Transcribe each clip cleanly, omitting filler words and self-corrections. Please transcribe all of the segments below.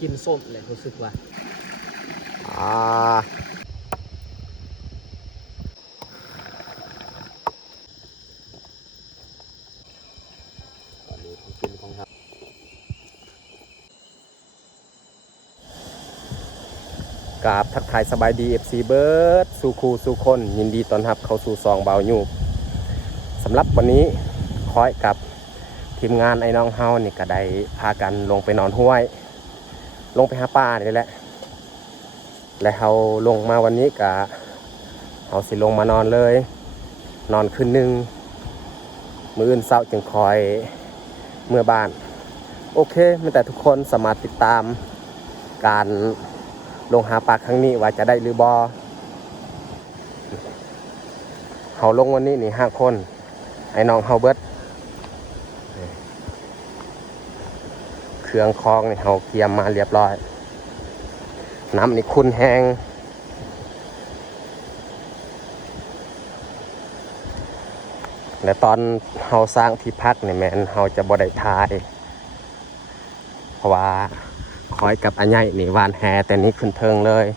กินส้มเลยรู้สึกว่าตอนนี้ของกินของครับกราบทักทายสบายดี FC เบิร์ดสู่ครูสู่คนยินดีต้อนรับเข้าสู่ซองเบาหยูบสำหรับวันนี้คอยกับทีมงานไอ้น้องเฮานี่ก็ได้พากันลงไปนอนห้วยลงไปหาปลานี่แหละและเฮาลงมาวันนี้ก็เฮาสิลงมานอนเลยนอนคืนนึงมื้ออื่นเช้าจึงคอยเมื่อบ้านโอเคไม่แต่ทุกคนสามารถติดตามการลงหาปลาครั้งนี้ว่าจะได้หรือบ่เฮาลงวันนี้นี่5 คนไอ้น้องเฮาเบิดเครื่องคองนี่เฮาเตรียมมาเรียบร้อยน้ำนี่ขุ่นแห้งและตอนเฮาสร้างที่พักนี่แม่นเฮาจะบ่ได้ถ่ายเพราะว่าคอยกับอันใหญ่นี่วานแฮแต่นี้ขึ้นเทิงเลย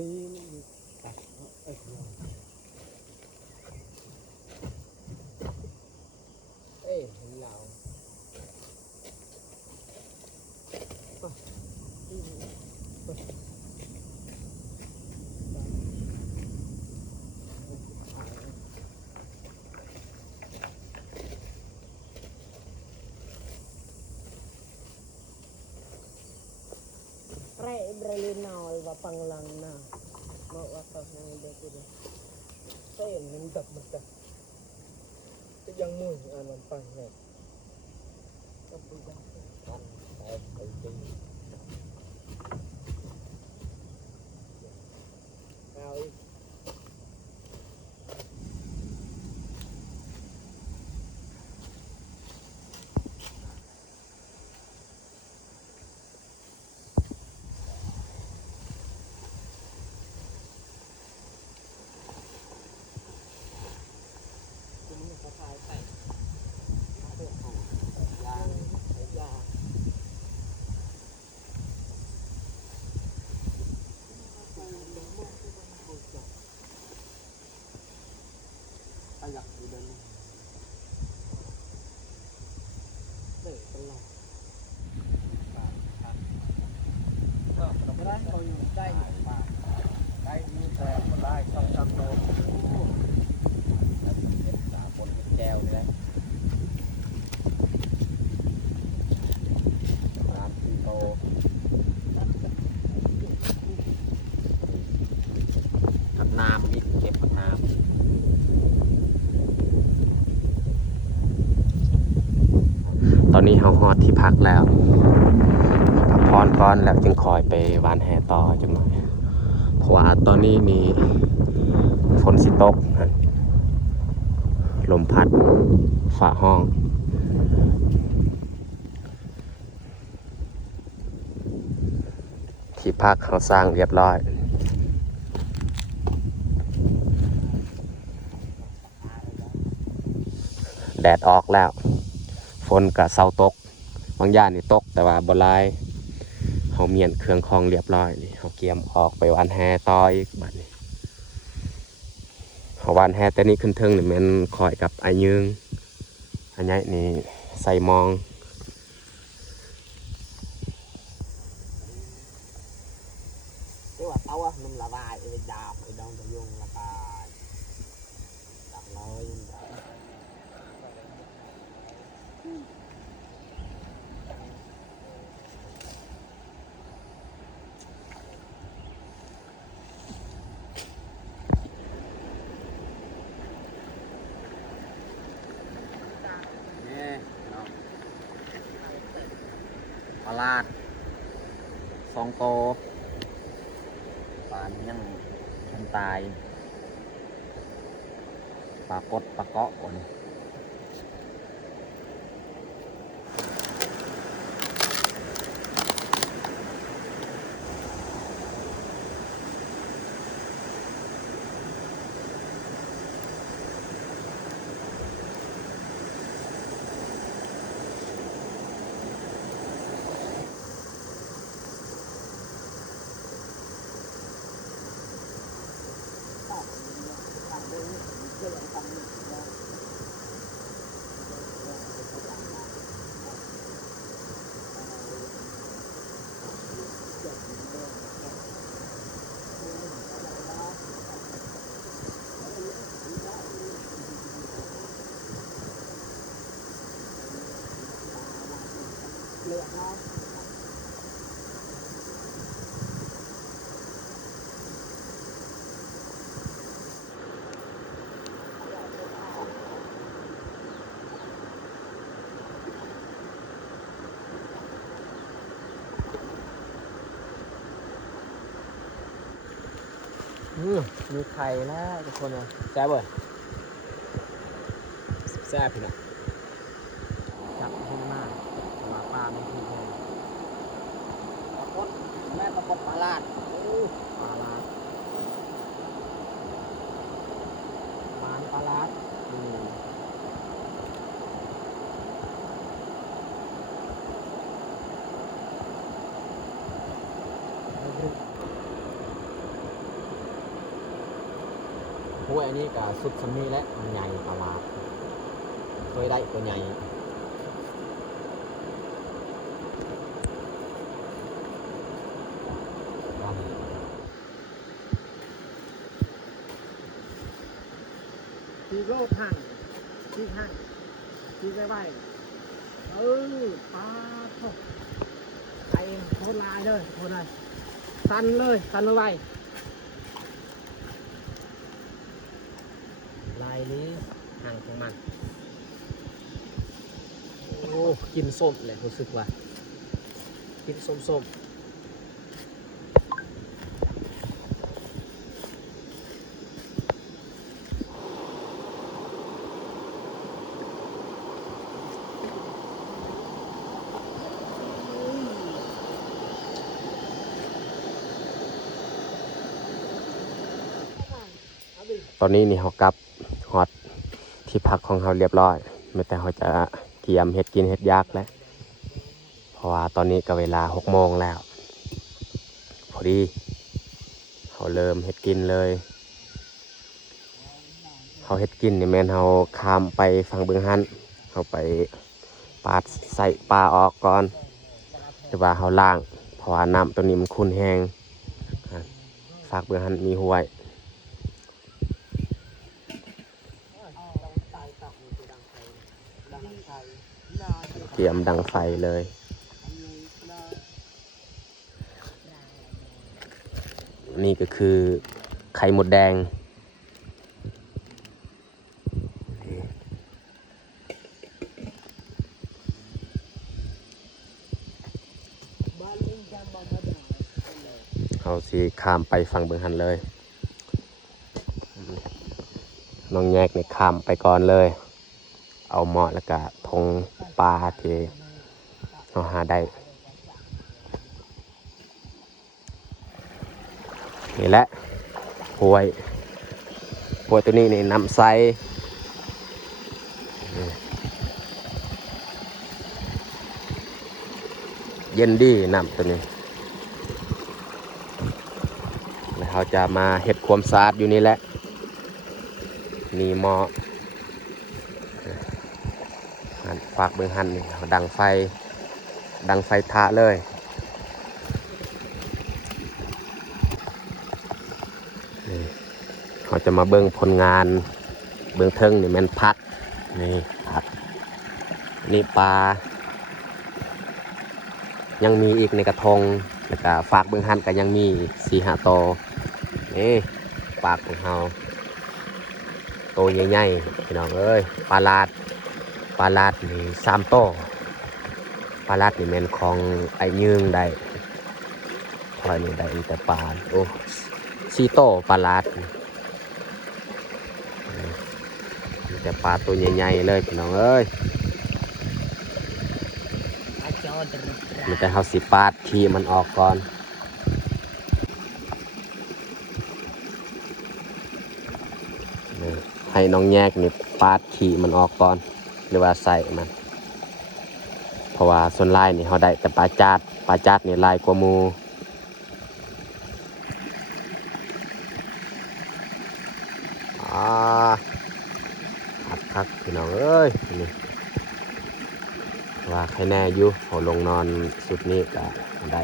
นี่เอ้ยเราBerlinol wa panglang na mawakas ng dito din. Saya nindak mata. Yang mu anan pang ne. Kapuja kan saya penting. Nào đi. อยากดูเดินเตะตลอดร้านเขาอยู่ใกล้ป่าใกล้มีแต่คนได้ต้องทำโดน3 คนแก้วนี่แหละ3-4 โตผัดน้ำนี่เก็บผัดน้ำตอนนี้เฮาฮอดที่พักแล้วพักผ่อนก่อนแล้วจึงคอยไปวานแหต่อจังหน่อยเพราะว่าตอนนี้มีฝนสิตกลมพัดฝ่าห้องที่พักเขาสร้างเรียบร้อยแดดออกแล้วฝนกับเสาตกบางย่านนี่ตกแต่ว่าบ่หลายเขาเมียนเครื่องคองเรียบร้อยนี่เขาเกียมออกไปวานแฮต่ออีกบัดนี้เขาวานแฮแต่นี่ขึ้นเทิงนี่แม่นคอยกับไอ้ยืงอันนี้นี่ใส่มองเรียกว่าเตาอะมันละลายไปดาบไปดองตะยงละลายดับเลย นี่เนาะปลาลาด2 โตปลายังทันตายปลากดปลาเกาะก่อนมีไข่แล้วทุกคนเลยแซ่บเลยแซ่บพี่น้องจับขึ้นมาปลาไม่ขึ้นเลยปลากดแม่ปลากดปลาลาดปลาลาดปลาลาดห้วยอันนี้กับสุดสมีและมันใหญ่ปลาลาดเคยได้ตัวใหญ่ตีโลดห่างตีห่างตีใกล้ๆปลาท่อไอ้โคตรลายเลยโคตรเลยสั่นเลยสั่นไว้ลายนี้ห่างของมันโอ้กินส้มเลยรู้สึกว่ากินส้มตอนนี้นี่เขากลับฮอตที่พักของเขาเรียบร้อยไม่แต่เขาจะเตรียมเฮ็ดกินเฮ็ดยากแล้วเพราะว่าตอนนี้ก็เวลา6 โมงแล้วพอดีเขาเริ่มเฮ็ดกินเลยเขาเฮ็ดกินนี่แม่นเขาข้ามไปฝั่งเบื้องหันเขาไปปาดใส่ปลาออกก่อนหรือว่าเขาล้างเพราะว่าน้ำตัวนี้มันขุ่นแห้งฝากเบื้องหันมีห้วยเตรียมดังไฟเลยนี่ก็คือไข่มดแดงเอาสิข้ามไปฝั่งเบื้องหันเลยน้องแยกเนี่ยข้ามไปก่อนเลยเอาหม้อแล้วก็ทงปลาที่เราหาได้นี่แหละห้วยตัวนี้นี่น้ำใสเย็นดีน้ำตัวนี้แล้วเราจะมาเฮ็ดความสะอาดอยู่นี่แหละนี่หม้อฝากเบื้องหันนี่ดังไฟทะเลยเขาจะมาเบิ่งผลงานเบื้องเทิงนี่แม่นพักนี่พัก นี่ปลายังมีอีกในกระทงแล้วก็ฝากเบื้องหันก็ยังมี4-5 ตัวนี่ปากของเฮาโตวใหญ่ๆพี่น้องเอ้ยปลาลาดนี่3 ตัวปลาลาดนี่แม่นของไอ้ยืงได้คอยนี่ได้แต่ปลาโอ้4 ตัวปลาลาดมีแต่ปลาตัวใหญ่ๆเลยพี่น้องเอ้ยมันจะเฮาสิปาดขี้มันออกก่อนนี่ให้น้องแยกนี่ปาดขี้มันออกก่อนหรือว่าใส่มันเพราะว่าส่วนลายนี่เขาได้แต่ปลาจาดนี่ลายกว่าหมูคักพี่น้องเอ้ยนี่ว่าใครแน่อยู่พอลงนอนสุดนี้ก็ได้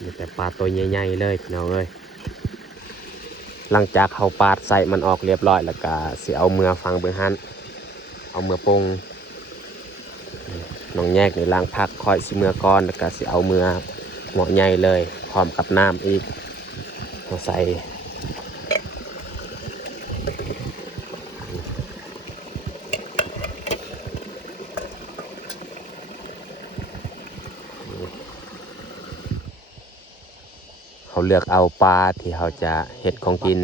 มีแต่ปลาตัวใหญ่ๆเลยพี่น้องเอ้ยหลังจากเขาปาดใส่มันออกเรียบร้อยแล้วก็สิเอามือฟังเบื้องหันเอามือปงน้องแยกในล้างพักคอยสิมือก้อนแล้วก็สิเอามือหมอใหญ่เลยพร้อมกับน้ำอีกเอาใส่เขาเลือกเอาปลาที่เขาจะเห็ดของกิน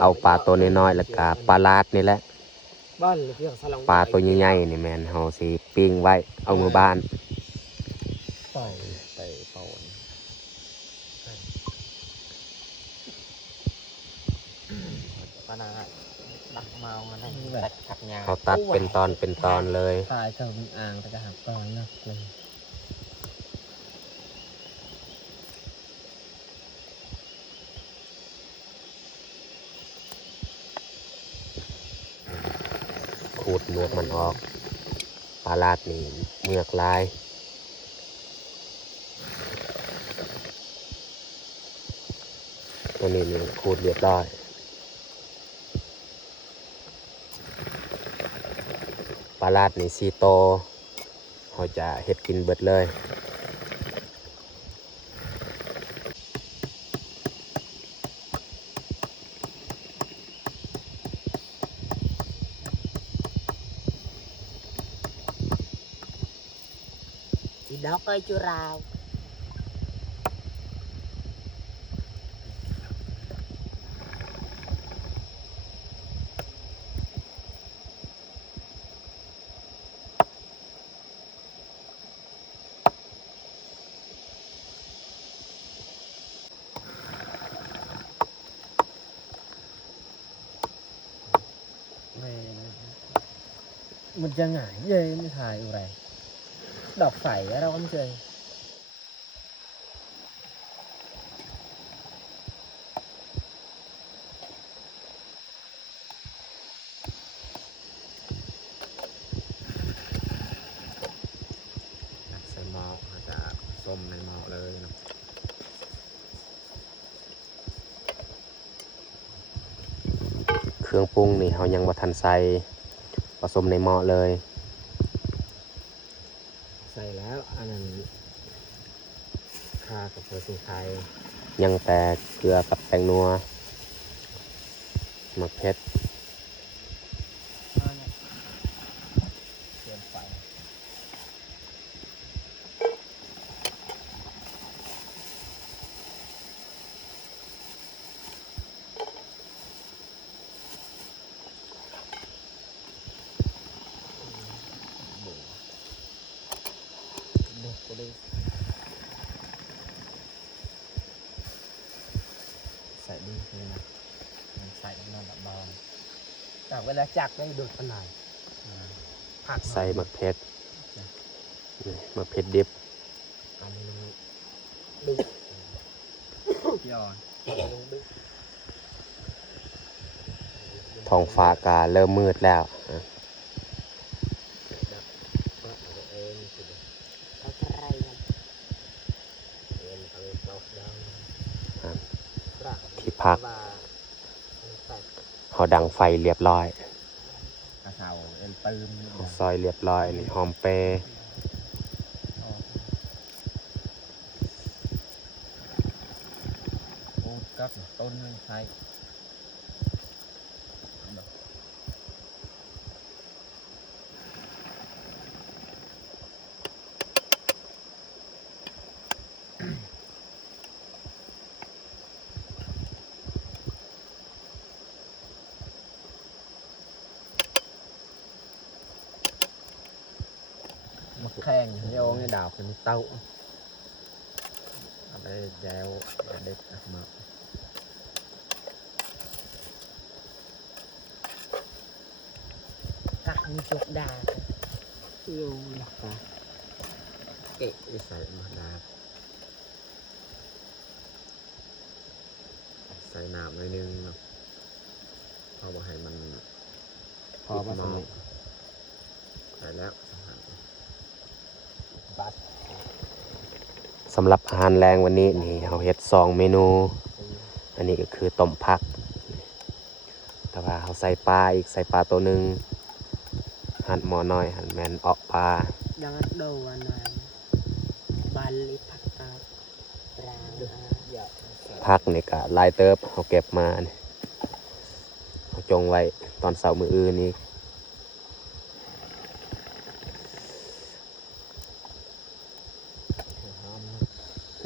เอาปลาตัวน้อยๆแล้วก็ปลาลาดนี่แหละปลาตัวใหญ่ๆนี่แมนเขาสิปิ้งไว้เอามือบ้านไปเป่าปนาดักเมากันได้แบบขับงานเขาตัดเป็นตอนเลยตายเท่าเป็นอ่างแต่ก็หักตอนนะเลยขูดเมือกมันออกปลาลาดนี่เมือกลายตัวนี้นี่ขูดเรียบร้อยปลาลาดนี่4 ตัวเขาจะเห็ดกินเบิดเลยดอกเอ้ยจุราวมันจะหงายเย้ยไม่ถ่ายอะไรดอกใสเราก็ไม่เคยใส่หม้อเขาจะส้มในหม้อเลยนะเครื่องปรุงนี่เขายังบ่ทันใส่ผสมในหม้อเลยใส่แล้วอันนั้นคากับเปลือกไทยยังแต่เกลือกับแตงนัวมะเขือเตรียมไฟใส่ดีเลยนะใส่น้ำแบบบอลจากเวลาจักได้ดูดขนาดผักใส่มะเขือมะเขือดิบอันนี้ดึงย้อนท้องฟ้ากาเริ่มมืดแล้วที่พัก เขาดังไฟเรียบร้อย กระเซาเอ็นปืม ซอยเรียบร้อยนี่หอมเปรย์ ปูดกับต้นไทรมาแข่งโยงให้ดาวเป็นเต้าอะไรแจวเด็ดมา cắt như chục đà yêu là cả เกะใส่มาดาใส่น้ำหน่อยนึงเนาะพอมาให้มัน พอป่ะ มองใส่แล้ว สำหรับอาหารแรงวันนี้นี่เราเฮ็ด2 เมนู อันนี้ก็คือต้มผัก แต่ว่าเขาใส่ปลาอีกใส่ปลาตัวหนึ่งหั่นหมอน้อยหั่นแมนออกปลา jangan doan balik tak perang ผักนี่ก็หลายเติบเขาเก็บมานี่เขาจงไว้ตอนเสาร์มื้ออื่นนี่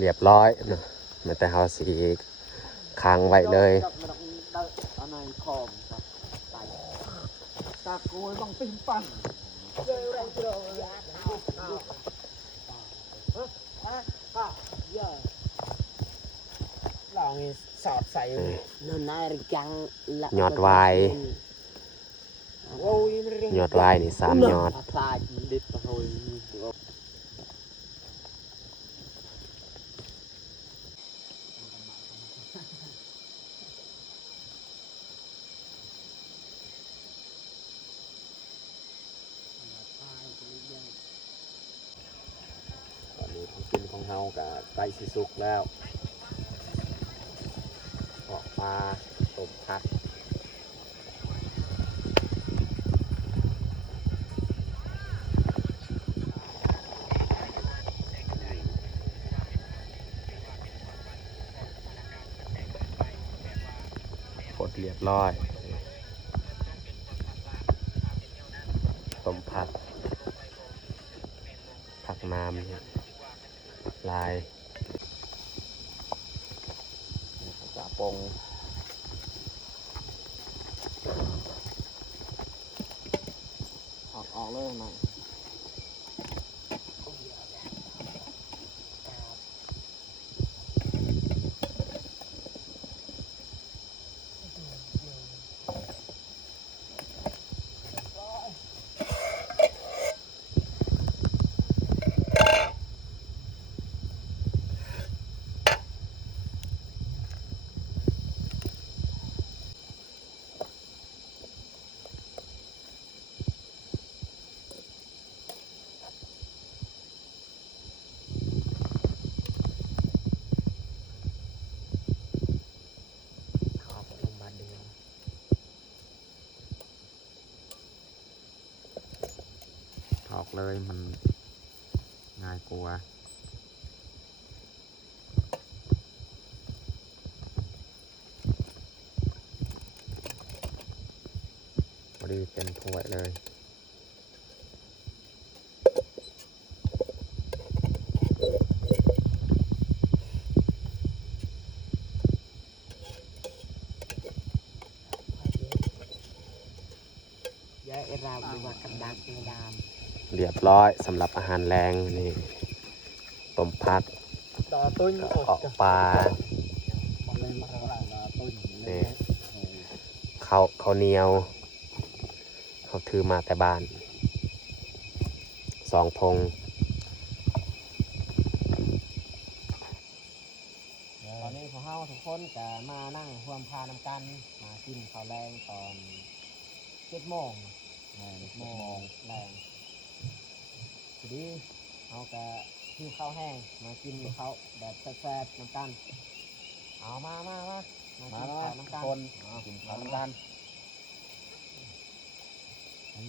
เรียบร้อยเนาะแต่เขาสิค้างไว้เลย này khom ta cối bằng tinh bằng lòng sọt sảy nên nay chăng ยอดวายยอดวายนี่3 ยอด ตอนนี้ของกินของเฮากับไก่สิสุกแล้วออกปลาต้มผักกดเรียบร้อยต้มผักผักน้ำเนี่ยลาย กระปงออกเลยหน่อยออกเลยมันง่ายกว่าพอดีเป็นถ้วยเลยเรียบร้อยสำหรับอาหารแรงนี่ต้มผักออกปลานี่ข้าวเหนียวเขาถือมาแต่บ้าน2 ธง ตอนนี้พวกเราทุกคนก็มานั่งร่วมพานำกันมากินข้าวแรงตอน7 โมง7 โมงแรงทีนี้เราก็กินข้าวแห้งมากินข้าวแบบแซ่บๆน้ำกันเอามากินข้าวน้ำกัน คนกินข้าวน้ำกัน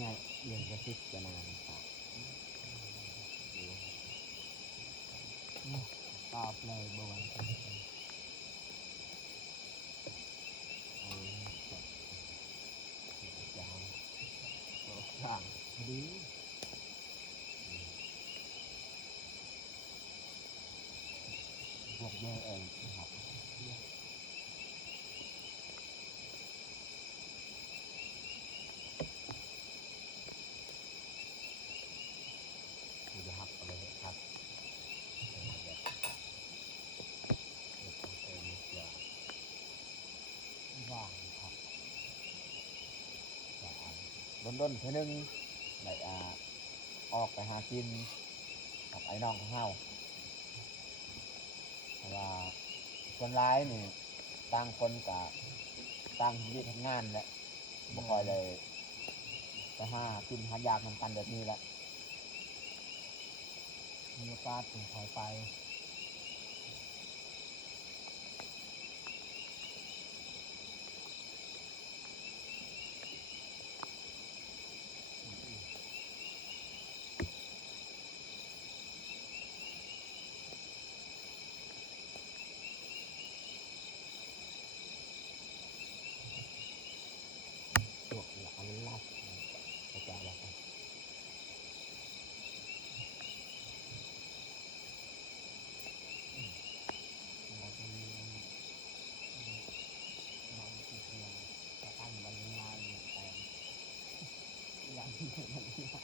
ง่ายเรื่องกระซิบจะนานตอบเลยบวนสั่งดีพวกเยอะเองนะครับจะหักไปเลยครับว่างครับด้นๆเท่านึงได้ออกไปหากินกับไอ้น้องของเฮาเพราะว่าคนร้ายนี่ต่างคนกับต่างที่ทำงานแหละบ่คอยเลยไปหากินหายากนำกันแบบนี้แหละมีโอกาสถึงคอยไปพวกอันนี้ลับกระจายกันเราจะมีน้องที่เรียนจะตั้งบรรยายแต่อย่างที่มันไม่ได้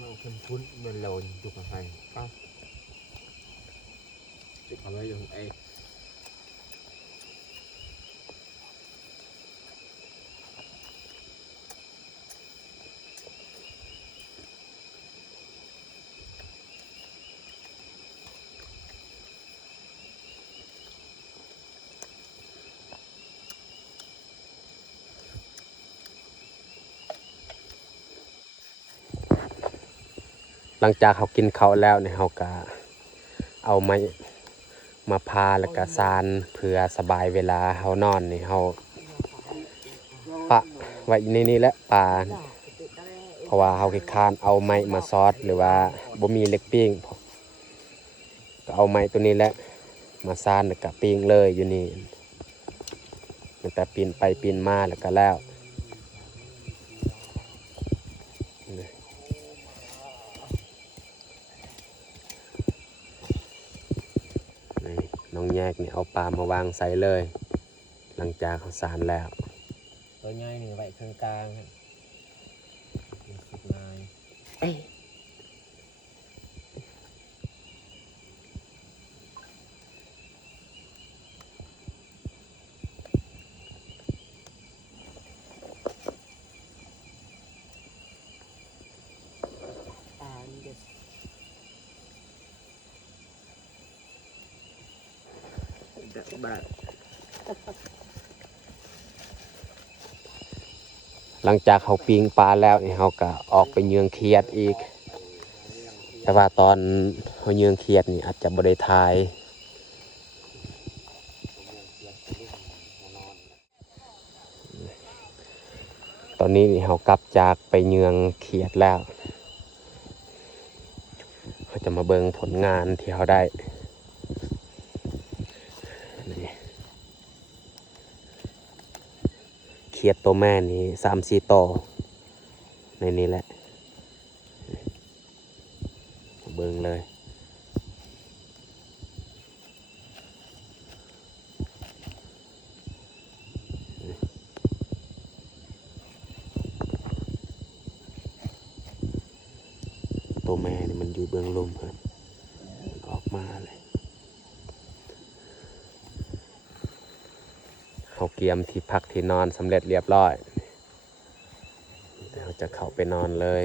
เราคนคุ้นเป็นโลนจุกอะไรก็จุกอะไรอย่างไอหลังจากเขากินข้าวแล้วเนี่ยเขาก็เอาไม้มาพาแล้วก็ซานเพื่อสบายเวลาเขานอนนี่เขาปะไว้ในนี้แหละปลาเพราะว่าเขาคิดคานเอาไม้มาซอสหรือว่าบ่มีเล็กปิ้งก็เอาไม้ตัวนี้แหละมาซานแล้วก็ปิ้งเลยอยู่นี่มันแต่ปีนไปปีนมาแล้วก็แล้วน้องแยกนี่เอาปลามาวางใส่เลยหลังจากเขาสารแล้ว ตัวใหญ่หนึ่งไว้ข้างกลางฮะ10 นายบ้า หลังจากเขาปิงปลาแล้วนี่เขาก็ออกไปเยืองเขียดอีก แต่ว่าตอนเขาเยืองเขียดนี่อาจจะบริทายตอนนี้นี่เขากลับจากไปเยืองเขียดแล้วเขาจะมาเบิ่งผลงานที่เขาได้นี่เขียดตัวแม่นี่3-4ตัวในนี้แหละมาเบิ่งเลย ตัวแม่นี่มันอยู่เบื้องลมเพิ่นมันออกมาเลยเขาเกียมที่พักที่นอนสำเร็จเรียบร้อยเดี๋ยวจะเข้าไปนอนเลย